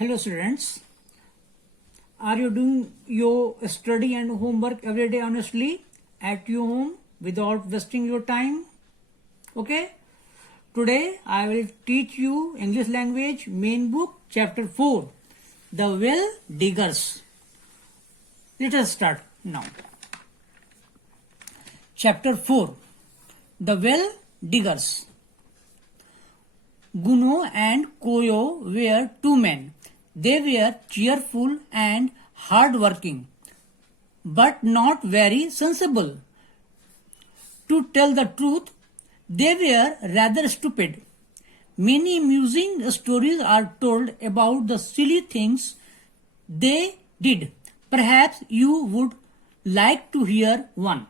Hello students, are you doing your study and homework every day honestly at your home without wasting your time? Okay, today I will teach you English language main book chapter 4, The Well Diggers. Let us start now. Chapter 4, The Well Diggers. Guno and Koyo were two men. They were cheerful and hard-working, but not very sensible. To tell the truth, they were rather stupid. Many amusing stories are told about the silly things they did. Perhaps you would like to hear one.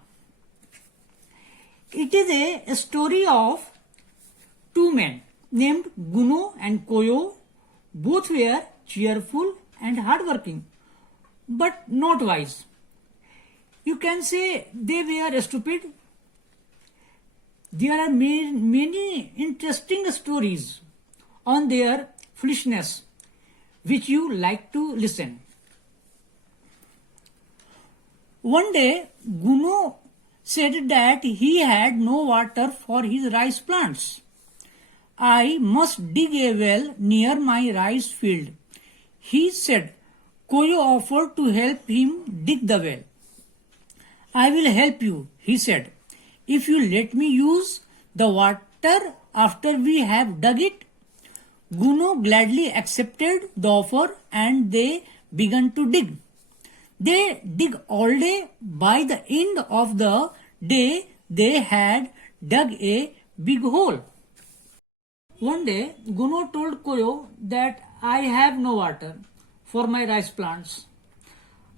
It is a story of two men named Guno and Koyo. Both were cheerful and hardworking, but not wise. You can say they were stupid. There are many interesting stories on their foolishness which you like to listen. One day, Guno said that he had no water for his rice plants. I must dig a well near my rice field, he said. Koyo offered to help him dig the well. I will help you, he said, if you let me use the water after we have dug it. Guno gladly accepted the offer and they began to dig. They dig all day. By the end of the day, they had dug a big hole. One day, Guno told Koyo that I have no water for my rice plants.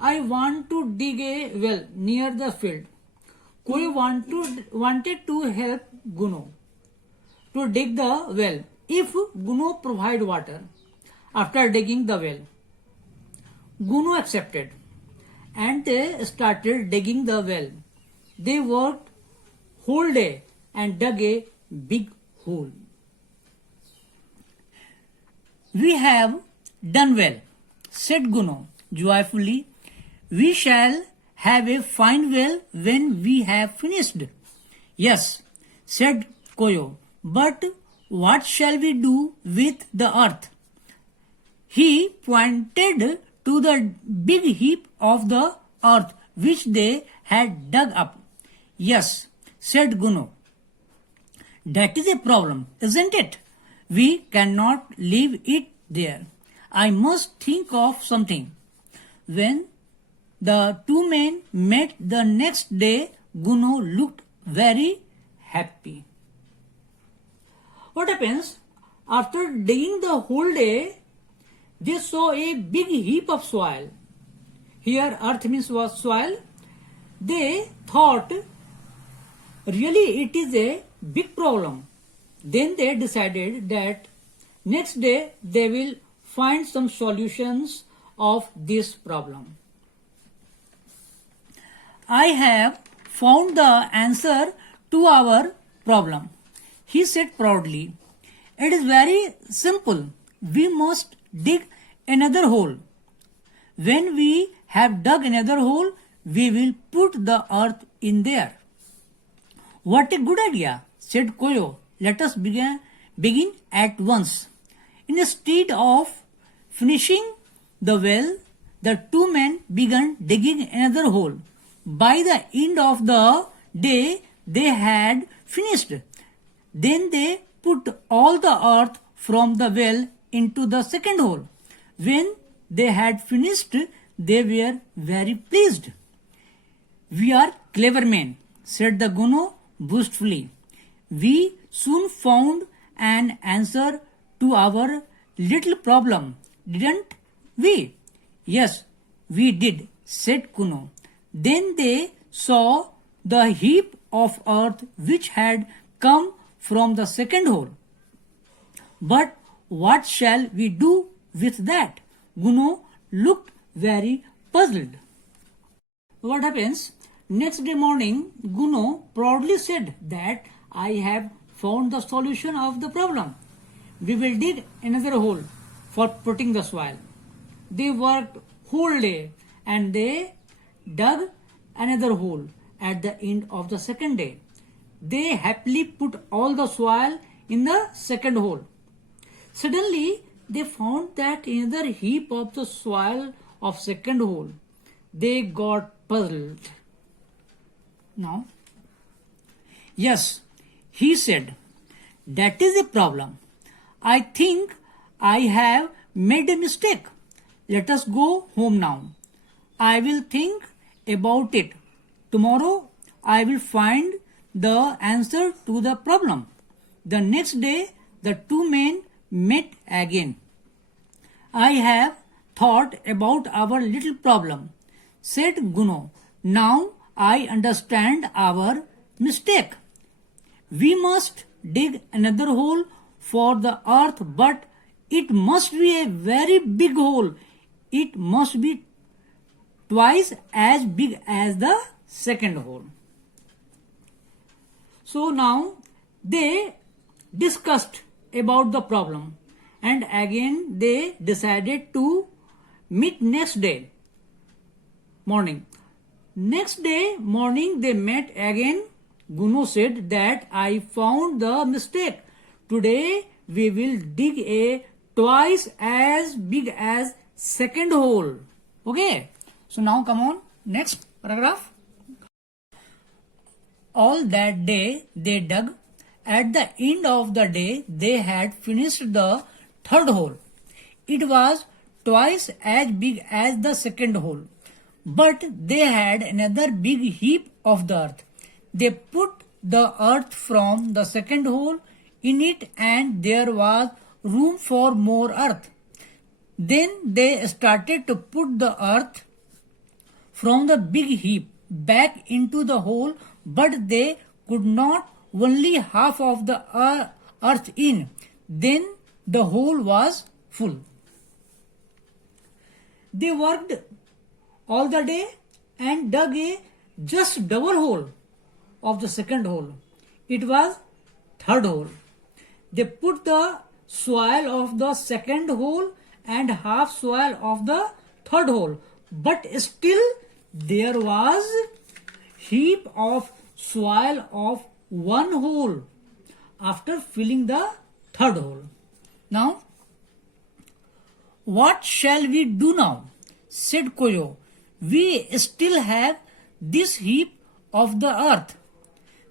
I want to dig a well near the field. Koyo wanted to help Guno to dig the well if Guno provide water after digging the well. Guno accepted and they started digging the well. They worked whole day and dug a big hole. We have done well, said Guno joyfully. We shall have a fine well when we have finished. Yes, said Koyo, but what shall we do with the earth? He pointed to the big heap of the earth which they had dug up. Yes, said Guno. That is a problem, isn't it? We cannot leave it there. I must think of something. When the two men met the next day, Guno looked very happy. What happens? After digging the whole day, they saw a big heap of soil. Here earth means was soil. They thought, really it is a big problem. Then they decided that next day they will find some solutions of this problem. I have found the answer to our problem, he said proudly. It is very simple. We must dig another hole. When we have dug another hole, we will put the earth in there. What a good idea, said Koyo. Let us begin at once. Instead of finishing the well, the two men began digging another hole. By the end of the day, they had finished. Then they put all the earth from the well into the second hole. When they had finished, they were very pleased. We are clever men, said the Guno boastfully. We soon found an answer to our little problem, didn't we? Yes, we did, said Guno. Then they saw the heap of earth which had come from the second hole. But what shall we do with that? Guno looked very puzzled. What happens? Next day morning, Guno proudly said that I have found the solution of the problem. We will dig another hole. for putting the soil. They worked whole day and they dug another hole at the end of the second day. They happily put all the soil in the second hole. Suddenly, they found that another heap of the soil of second hole. They got puzzled. Now, yes, he said, that is the problem. I think I have made a mistake. Let us go home now. I will think about it. Tomorrow I will find the answer to the problem. The next day the two men met again. I have thought about our little problem, said Guno. Now I understand our mistake. We must dig another hole for the earth, but it must be a very big hole. It must be twice as big as the second hole. So now they discussed about the problem and again they decided to meet next day morning. Next day morning they met again. Guno said that I found the mistake. Today we will dig a twice as big as second hole. Okay. So now come on. Next paragraph. All that day they dug. At the end of the day they had finished the third hole. It was twice as big as the second hole. But they had another big heap of the earth. They put the earth from the second hole in it and there was room for more earth. Then they started to put the earth from the big heap back into the hole, but they could not only half of the earth in. Then the hole was full. They worked all the day and dug a just double hole of the second hole. It was third hole. They put the soil of the second hole and half soil of the third hole, but still there was heap of soil of one hole after filling the third hole. Now, what shall we do now? Said Koyo. We still have this heap of the earth.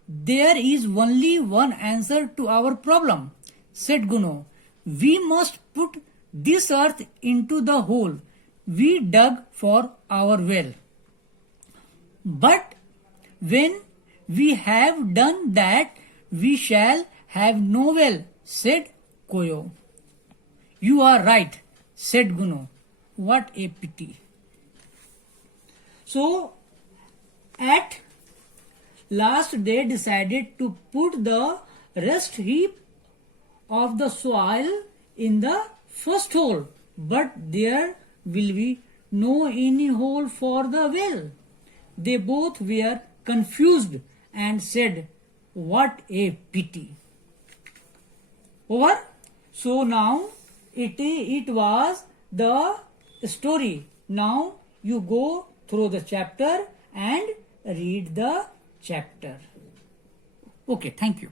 There is only one answer to our problem, said Guno. We must put this earth into the hole we dug for our well. But when we have done that, we shall have no well, said Koyo. You are right, said Guno. What a pity. So, at last they decided to put the rest heap of the soil in the first hole, but there will be no any hole for the well. They both were confused and said, what a pity. Over. So now it was the story. Now you go through the chapter and read the chapter. Okay, thank you.